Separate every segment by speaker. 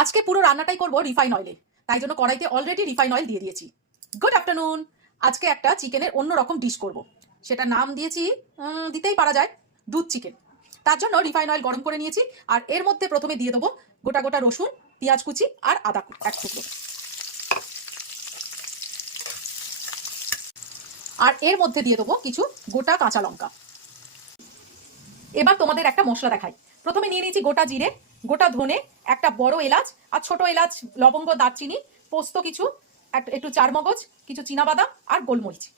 Speaker 1: আজকে পুরো রান্নাটাই করব রিফাইন অয়েলে তাই জন্য কড়াইতে অলরেডি রিফাইন অয়েল দিয়ে দিয়েছি। গুড আফটারনুন আজকে একটা চিকেনের অন্য রকম ডিশ করব। সেটা নাম দিয়েছি দিতেই পারা যায়, দুধ চিকেন তার জন্য রিফাইন অয়েল গরম করে নিয়েছি, আর এর মধ্যে প্রথমে দিয়ে দেবো গোটা গোটা রসুন, পেঁয়াজ কুচি আর আদা এক টুকরো। আর এর মধ্যে দিয়ে দেবো কিছু গোটা কাঁচা লঙ্কা। এবার তোমাদের একটা মশলা দেখাই। প্রথমে নিয়ে নিয়েছি গোটা জিরে, গোটা ধনে একটা বড় এলাচ আর ছোট এলাচ, লবঙ্গ, দারচিনি, পোস্ত কিছু, এক- একটু চারমগজ, কিছু বাদাম আর গোলমরিচ।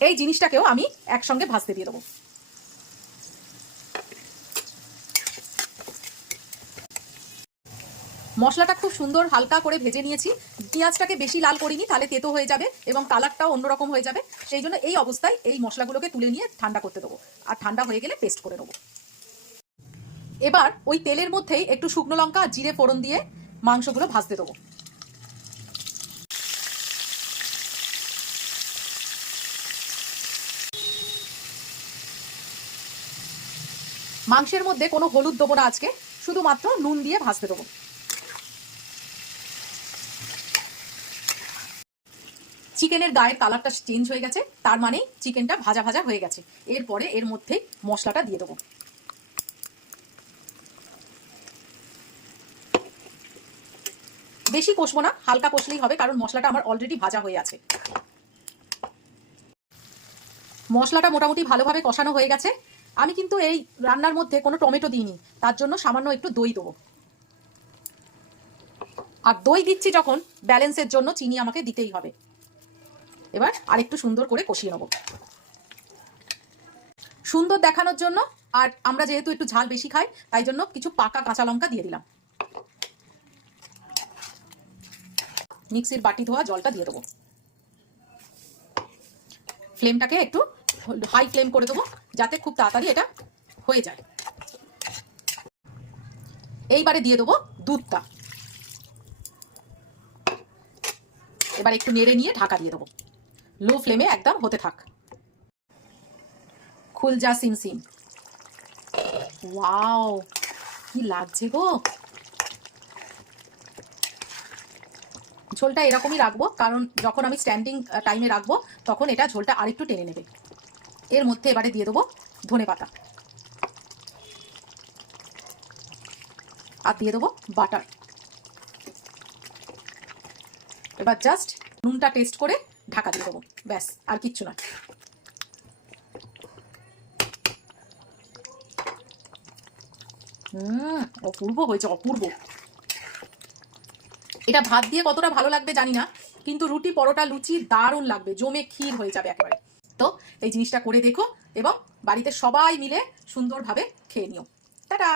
Speaker 1: এই জিনিসটাকেও আমি একসঙ্গে ভাজতে দিয়ে দেবো। মশলাটা খুব সুন্দর হালকা করে ভেজে নিয়েছি। পেঁয়াজটাকে বেশি লাল করিনি, তাহলে তেতো হয়ে যাবে এবং কালারটাও অন্যরকম হয়ে যাবে। সেই জন্য এই অবস্থায় এই মশলাগুলোকে তুলে নিয়ে ঠান্ডা করতে দেবো। আর ঠান্ডা হয়ে গেলে পেস্ট করে নেব। এবার ওই তেলের মধ্যেই একটু শুকনো লঙ্কা জিরে ফোড়ন দিয়ে মাংসগুলো ভাজতে দেবো। মাংসের মধ্যে কোনো হলুদ দেবো না আজকে, শুধুমাত্র নুন দিয়ে ভাজতে দেবো। চিকেনের গায়ের কালারটা চেঞ্জ হয়ে গেছে, তার মানে চিকেনটা ভাজা ভাজা হয়ে গেছে। এরপরে এর মধ্যে মশলাটা দিয়ে দেবো। বেশি কষবো না, হালকা কষলেই হবে, কারণ মশলাটা আমার অলরেডি ভাজা হয়ে আছে। মশলাটা মোটামুটি ভালোভাবে কষানো হয়ে গেছে। আমি কিন্তু এই রান্নার মধ্যে কোনো টমেটো দিইনি, তার জন্য সামান্য একটু দই দেবো। আর দই দিচ্ছি যখন, ব্যালেন্সের জন্য চিনি আমাকে দিতেই হবে। এবার আরেকটু সুন্দর করে কষিয়ে নেব। সুন্দর দেখানোর জন্য, আর আমরা যেহেতু একটু ঝাল বেশি খাই, তাই জন্য কিছু পাকা কাঁচা লঙ্কা দিয়ে দিলাম। মিক্সির বাটি ধোয়া জলটা দিয়ে দেবো। ফ্লেমটাকে একটু হাই ফ্লেম করে দেবো, যাতে খুব তাড়াতাড়ি এটা হয়ে যায়। এইবারে দিয়ে দেবো দুধটা। এবার একটু নেড়ে নিয়ে ঢাকা দিয়ে দেবো। লো ফ্লেমে একদম হতে থাক। খুল যা সিম সিম। ওয়াও, কি লাগছে গো! ঝোলটা এরকমই রাখব, কারণ যখন আমি স্ট্যান্ডিং টাইমে রাখব, তখন এটা ঝোলটা আরেকটু টেনে নেবে। এর মধ্যে এবারে দিয়ে দেবো ধনে পাতা। আর দিয়ে দেবো বাটার এবার জাস্ট নুনটা টেস্ট করে ঢাকা দিয়ে দেবো, ব্যাস, আর কিচ্ছু না। হুম, অপূর্ব হয়েছে, অপূর্ব। এটা ভাত দিয়ে কতটা ভালো লাগবে জানি না, কিন্তু রুটি, পরোটা, লুচি দারুণ লাগবে, জমে ক্ষীর হয়ে যাবে একেবারে। তো এই জিনিসটা করে দেখো এবং বাড়িতে সবাই মিলে সুন্দরভাবে খেয়ে নিও। টাটা!